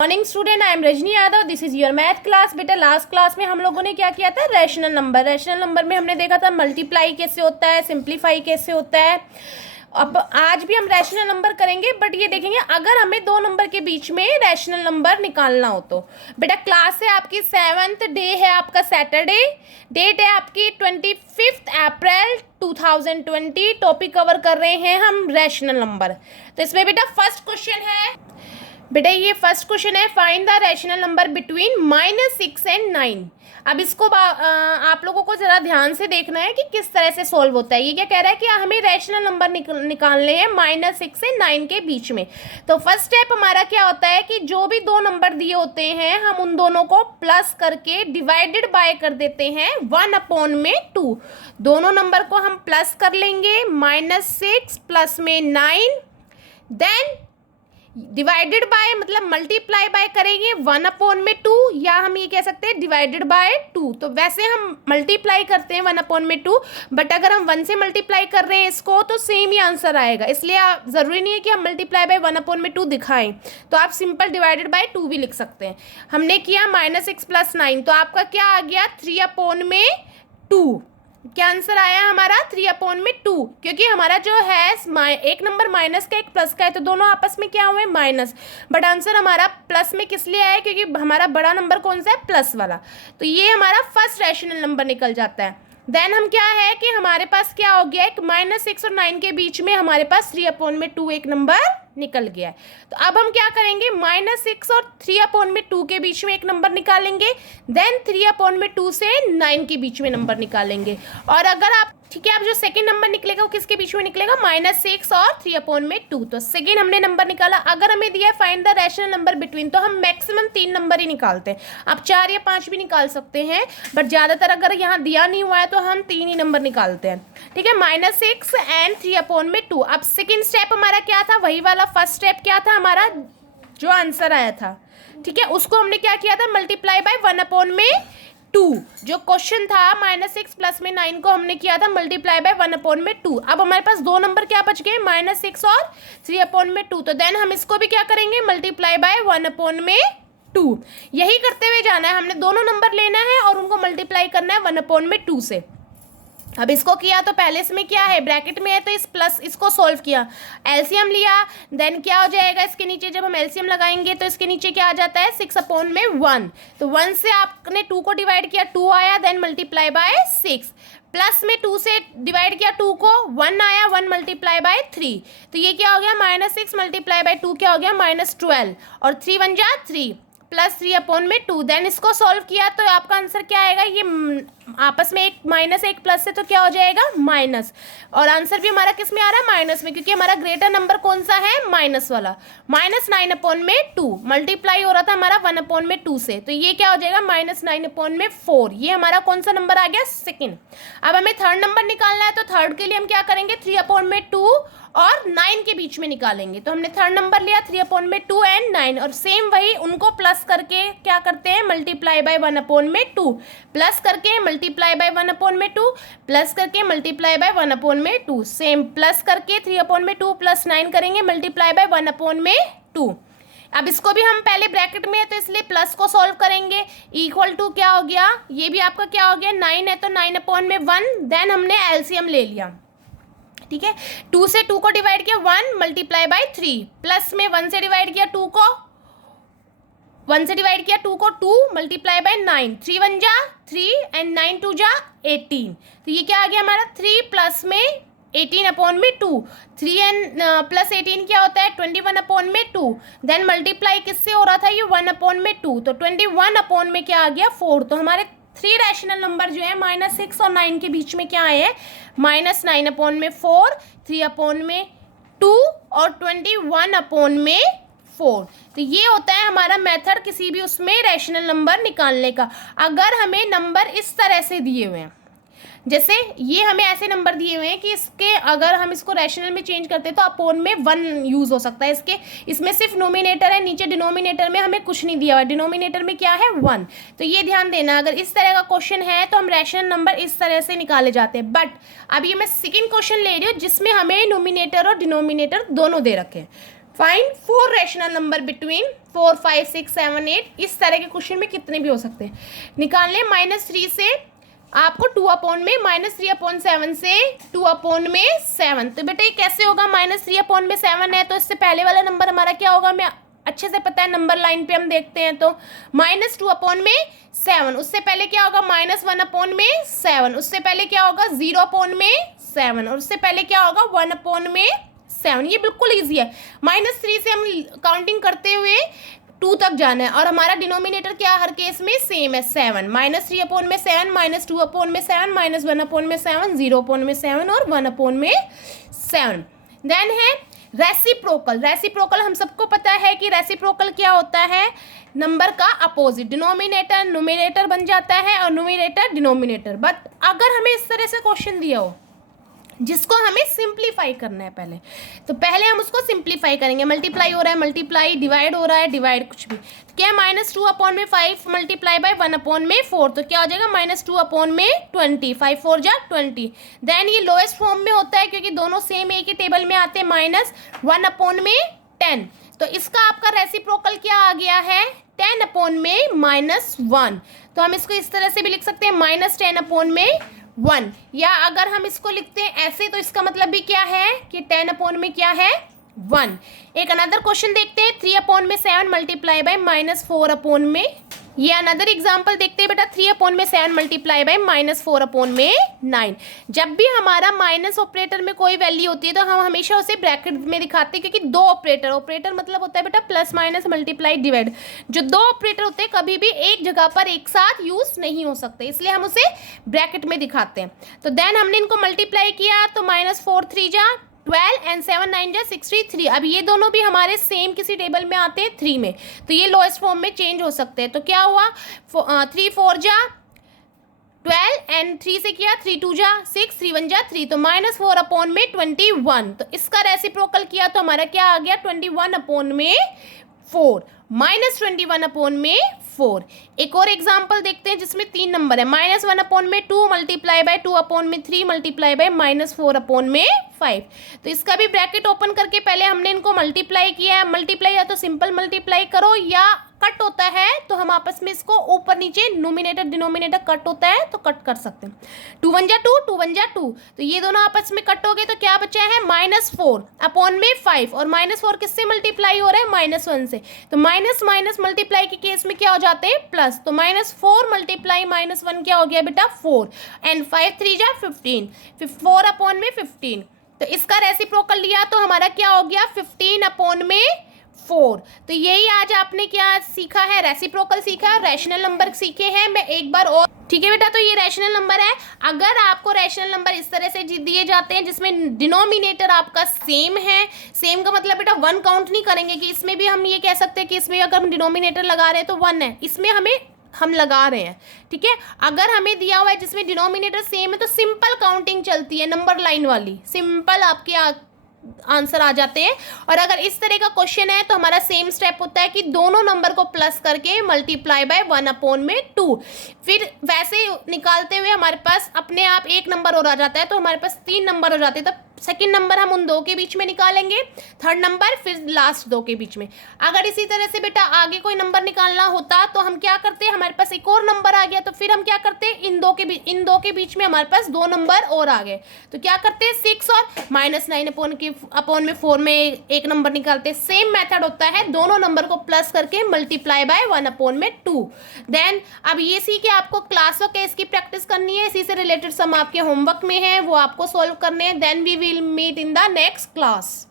Morning student, I am Rajni Yadav. This is your math class. बेटा last class में हम लोगों ने क्या किया था? रैशनल नंबर में हमने देखा था मल्टीप्लाई कैसे होता है, सिंप्लीफाई कैसे होता है। अब आज भी हम रैशनल नंबर करेंगे, बट ये देखेंगे अगर हमें दो नंबर के बीच में रैशनल नंबर निकालना हो तो। बेटा क्लास है आपकी 7th डे है आपका सैटरडे, डेट है आपकी 25 अप्रैल 2020। टॉपिक कवर कर रहे हैं हम रैशनल नंबर। तो इसमें बेटा फर्स्ट क्वेश्चन है, बेटा ये फर्स्ट क्वेश्चन है, find the rational number between -6 and 9। अब इसको आप लोगों को ज़रा ध्यान से देखना है कि किस तरह से सॉल्व होता है। ये क्या कह रहा है कि हमें रैशनल नंबर निकालने हैं -6 से 9 के बीच में। तो फर्स्ट स्टेप हमारा क्या होता है कि जो भी दो नंबर दिए होते हैं हम उन दोनों को प्लस करके डिवाइडेड बाय कर देते हैं 1/2। दोनों नंबर को हम प्लस कर लेंगे, -6 प्लस में 9, देन डिवाइडेड बाय मतलब मल्टीप्लाई बाय करेंगे 1/2, या हम ये कह सकते हैं डिवाइडेड बाय 2। तो वैसे हम मल्टीप्लाई करते हैं 1/2, बट अगर हम 1 से मल्टीप्लाई कर रहे हैं इसको तो सेम ही आंसर आएगा। इसलिए ज़रूरी नहीं है कि हम मल्टीप्लाई बाय 1/2 दिखाएं, तो आप सिंपल डिवाइडेड बाय 2 भी लिख सकते हैं। हमने किया -6 प्लस 9, तो आपका क्या आ गया 3/2। क्या आंसर आया हमारा 3/2, क्योंकि हमारा जो है एक नंबर माइनस का एक प्लस का है, तो दोनों आपस में क्या हुए माइनस, बट आंसर हमारा प्लस में किस लिए आया? क्योंकि हमारा बड़ा नंबर कौन सा है? प्लस वाला। तो ये हमारा फर्स्ट रैशनल नंबर निकल जाता है। देन हम क्या है कि हमारे पास क्या हो गया, एक -6 और 9 के बीच में हमारे पास 3/2 एक नंबर निकल गया है। तो अब हम क्या करेंगे, -6 और 3/2 के बीच में एक नंबर निकालेंगे, देन 3/2 से 9 के बीच में नंबर निकालेंगे। और अगर आप ठीक है, अब जो सेकंड नंबर निकलेगा वो किसके बीच में निकलेगा? -6 और 3/2। तो सेकंड हमने नंबर निकाला। अगर हमें दिया find the rational number between, तो हम मैक्सिमम 3 नंबर ही निकालते हैं। आप 4 या 5 भी निकाल सकते हैं, बट ज़्यादातर अगर यहाँ दिया नहीं हुआ है तो हम 3 ही नंबर निकालते हैं। ठीक है, -6 एंड 3/2। अब सेकेंड स्टेप हमारा क्या था? वही वाला फर्स्ट स्टेप क्या था हमारा, जो आंसर आया था। ठीक है, उसको हमने क्या किया था? Multiply by 1/2। जो क्वेश्चन था -6 प्लस में 9 को हमने किया था मल्टीप्लाई बाय 1/2। अब हमारे पास दो नंबर क्या बच गए? -6 और 3/2। तो देन हम इसको भी क्या करेंगे? Multiply by 1/2। यही करते हुए जाना है, हमने दोनों नंबर लेना है और उनको मल्टीप्लाई करना है 1/2 से। अब इसको किया तो पहले इसमें क्या है, ब्रैकेट में है, तो इस प्लस इसको सॉल्व किया, एलसीएम लिया, देन क्या हो जाएगा इसके नीचे, जब हम एलसीएम लगाएंगे तो इसके नीचे क्या आ जाता है 6/1। तो 1 से आपने 2 को डिवाइड किया, 2 आया, देन मल्टीप्लाई बाय 6, प्लस में 2 से डिवाइड किया 2 को, 1 आया, 1 मल्टीप्लाई बाय 3। तो ये क्या हो गया, -6 मल्टीप्लाई बाय 2 क्या हो गया -12, और 3 1 जा 3 प्लस 3/2। देन इसको सॉल्व किया तो आपका आंसर क्या आएगा, ये आपस में एक माइनस एक प्लस से तो क्या हो जाएगा माइनस, और आंसर भी हमारा किस में आ रहा है? माइनस में, क्योंकि हमारा ग्रेटर नंबर कौन सा है? माइनस वाला। -9/2 मल्टीप्लाई हो रहा था हमारा 1/2 से, तो ये क्या हो जाएगा -9/4। ये हमारा कौन सा नंबर आ गया? सेकेंड। अब हमें थर्ड नंबर निकालना है, तो थर्ड के लिए हम क्या करेंगे? 3/2 और 9 के बीच में निकालेंगे। तो हमने थर्ड नंबर लिया 3/2 एंड 9, और सेम वही उनको प्लस करके क्या करते हैं? मल्टीप्लाई बाय 1/2, प्लस करके मल्टीप्लाई बाय 1/2, प्लस करके मल्टीप्लाई बाय 1/2, सेम प्लस करके 3/2 प्लस 9 करेंगे मल्टीप्लाई बाय 1/2। अब इसको भी हम पहले ब्रैकेट में है तो इसलिए प्लस को सॉल्व करेंगे, इक्वल टू क्या हो गया, ये भी आपका क्या हो गया 9 है तो 9/1, देन हमने एलसीएम ले लिया। ठीक है, 2 से 2 को डिवाइड किया 1 मल्टीप्लाई बाय 3, प्लस में 1 से डिवाइड किया 2 को, 1 से डिवाइड किया 2 को, 2 मल्टीप्लाई बाय 9, 3 1 जा 3 एंड 9 2 जा 18। तो ये क्या आ गया हमारा 3 प्लस में 18/2, 3 एंड प्लस 18 क्या होता है 21/2। देन मल्टीप्लाई किससे हो रहा था? ये 1/2, तो 21 में क्या आ गया 4। तो हमारे 3 रैशनल नंबर जो है -6 और 9 के बीच में क्या आए हैं? -9/4, 3/2 और 21/4। तो ये होता है हमारा मेथड किसी भी उसमें रैशनल नंबर निकालने का। अगर हमें नंबर इस तरह से दिए हुए हैं, जैसे ये हमें ऐसे नंबर दिए हुए हैं कि इसके अगर हम इसको रैशनल में चेंज करते हैं तो अपोन में 1 यूज़ हो सकता है। इसमें सिर्फ नोमिनेटर है, नीचे डिनोमिनेटर में हमें कुछ नहीं दिया हुआ, डिनोमिनेटर में क्या है 1। तो ये ध्यान देना, अगर इस तरह का क्वेश्चन है तो हम रैशनल नंबर इस तरह से निकाले जाते हैं। बट अब ये मैं सेकेंड क्वेश्चन ले रही हूँ जिसमें हमें नोमिनेटर और डिनोमिनेटर दोनों दे रखे हैं। Find 4 rational number between 4, 5, 6, 7, 8। इस तरह के क्वेश्चन में कितने भी हो सकते हैं। निकालने -3 से आपको 2/-3/7 से 2/7। तो बेटा ये कैसे होगा, -3/7 है तो इससे पहले वाला नंबर हमारा क्या होगा, मैं अच्छे से पता है, नंबर लाइन पे हम देखते हैं तो -2/7। उससे पहले क्या होगा, -1/7। उससे पहले क्या होगा, 0/7। और उससे पहले क्या होगा, 1/7। ये बिल्कुल ईजी है। -3 से हम काउंटिंग करते हुए 2 तक जाना है और हमारा डिनोमिनेटर क्या हर केस में सेम है, 7। -3/7, -2/7, -1/7, 0/7 और 1/7। देन है रेसिप्रोकल। रेसिप्रोकल हम सबको पता है कि रेसिप्रोकल क्या होता है, नंबर का अपोजिट। डिनोमिनेटर न्यूमरेटर बन जाता है और न्यूमरेटर डिनोमिनेटर। बट अगर हमें इस तरह से क्वेश्चन दिया हो जिसको हमें सिंप्लीफाई करना है पहले, तो पहले हम उसको सिंप्लीफाई करेंगे। मल्टीप्लाई हो रहा है मल्टीप्लाई, डिवाइड हो रहा है डिवाइड, कुछ भी। तो क्या -2/5 मल्टीप्लाई बाय 1/4, तो क्या हो जाएगा -2/20। 5 4 जा 20। देन ये लोएस्ट फॉर्म में होता है क्योंकि दोनों सेम एक ही टेबल में आते हैं, -1/10। तो इसका आपका रेसिप्रोकल क्या आ गया है, 10/-1। तो हम इसको इस तरह से भी लिख सकते हैं, -10/1। या अगर हम इसको लिखते हैं ऐसे तो इसका मतलब भी क्या है कि 10/में क्या है, 1। एक अनदर क्वेश्चन देखते हैं, 3/7 मल्टीप्लाई बाय -4/में। ये अनदर एग्जाम्पल देखते हैं बेटा, 3/7 मल्टीप्लाई बाय -4/9। जब भी हमारा माइनस ऑपरेटर में कोई वैल्यू होती है तो हम हमेशा उसे ब्रैकेट में दिखाते हैं, क्योंकि दो ऑपरेटर मतलब होता है बेटा प्लस माइनस मल्टीप्लाई डिवाइड। जो दो ऑपरेटर होते हैं कभी भी एक जगह पर एक साथ यूज नहीं हो सकते, इसलिए हम उसे ब्रैकेट में दिखाते हैं। तो देन हमने इनको मल्टीप्लाई किया तो -4 3 जा 12 एंड 7 9 जा 63। अब ये दोनों भी हमारे सेम किसी टेबल में आते हैं 3 में, तो ये लोएस्ट फॉर्म में चेंज हो सकते हैं। तो क्या हुआ, 3 4 जा 12 एंड 3 से किया 3 2 जा 6, 3 1 जा 3, तो -4/21। तो इसका रेसिप्रोकल किया तो हमारा क्या आ गया, 21/4 -21/4। एक और एग्जाम्पल देखते हैं जिसमें 3 नंबर है, -1/2 मल्टीप्लाई बाय 2/3 मल्टीप्लाई बाय -4/5। तो इसका भी ब्रैकेट ओपन करके पहले हमने इनको मल्टीप्लाई किया है। मल्टीप्लाई या तो सिंपल मल्टीप्लाई करो या कट होता है तो हम आपस में इसको ऊपर नीचे नोमिनेटर डिनोमिनेटर कट होता है तो कट कर सकते हैं। 2 1 जा 2, 2 1 जा 2, तो ये दोनों आपस में कट हो गए तो क्या बचा है, -4/5। और -4 किससे मल्टीप्लाई हो रहा है, -1 से। तो माइनस माइनस मल्टीप्लाई के केस में क्या हो जाते हैं, प्लस। तो -4 मल्टीप्लाई -1 क्या हो गया बेटा, 4 एंड 5 3 जा 15, 4/15। तो इसका रेसिप्रोकल लिया तो हमारा क्या हो गया, 15/4। तो यही आज आपने क्या सीखा है, रेसिप्रोकल सीखा है, रैशनल नंबर सीखे हैं। मैं एक बार और, ठीक है बेटा। तो ये रैशनल नंबर है। अगर आपको रैशनल नंबर इस तरह से दिए जाते हैं जिसमें डिनोमिनेटर आपका सेम है, सेम का मतलब बेटा 1 काउंट नहीं करेंगे, कि इसमें भी हम ये कह सकते हैं कि इसमें अगर हम डिनोमिनेटर लगा रहे हैं तो 1 है, इसमें हम लगा रहे हैं, ठीक है। अगर हमें दिया हुआ है जिसमें डिनोमिनेटर सेम है तो सिंपल काउंटिंग चलती है, नंबर लाइन वाली, सिंपल आपके आंसर आ जाते हैं। और अगर इस तरह का क्वेश्चन है तो हमारा सेम स्टेप होता है कि दोनों नंबर को प्लस करके मल्टीप्लाई बाय 1/2। फिर वैसे निकालते हुए हमारे पास अपने आप एक नंबर और आ जाता है, तो हमारे पास 3 नंबर हो जाते हैं। तब सेकंड नंबर हम उन दो के बीच में निकालेंगे, थर्ड नंबर फिर लास्ट 2 के बीच में। अगर इसी तरह से बेटा आगे कोई नंबर निकालना होता तो हम क्या करते, हमारे पास एक और नंबर आ गया तो फिर हम क्या करते, इन दो के बीच में हमारे पास 2 नंबर और आ गए तो क्या करते, 6 और -9/4 में एक नंबर निकालते। सेम मेथड होता है, दोनों नंबर को प्लस करके मल्टीप्लाई बाय 1/2। देन अब ये सी के आपको क्लास वर्क है, इसकी प्रैक्टिस करनी है, इसी से रिलेटेड सम आपके होमवर्क में है, वो आपको सॉल्व करने हैं। Then we will meet in the next class.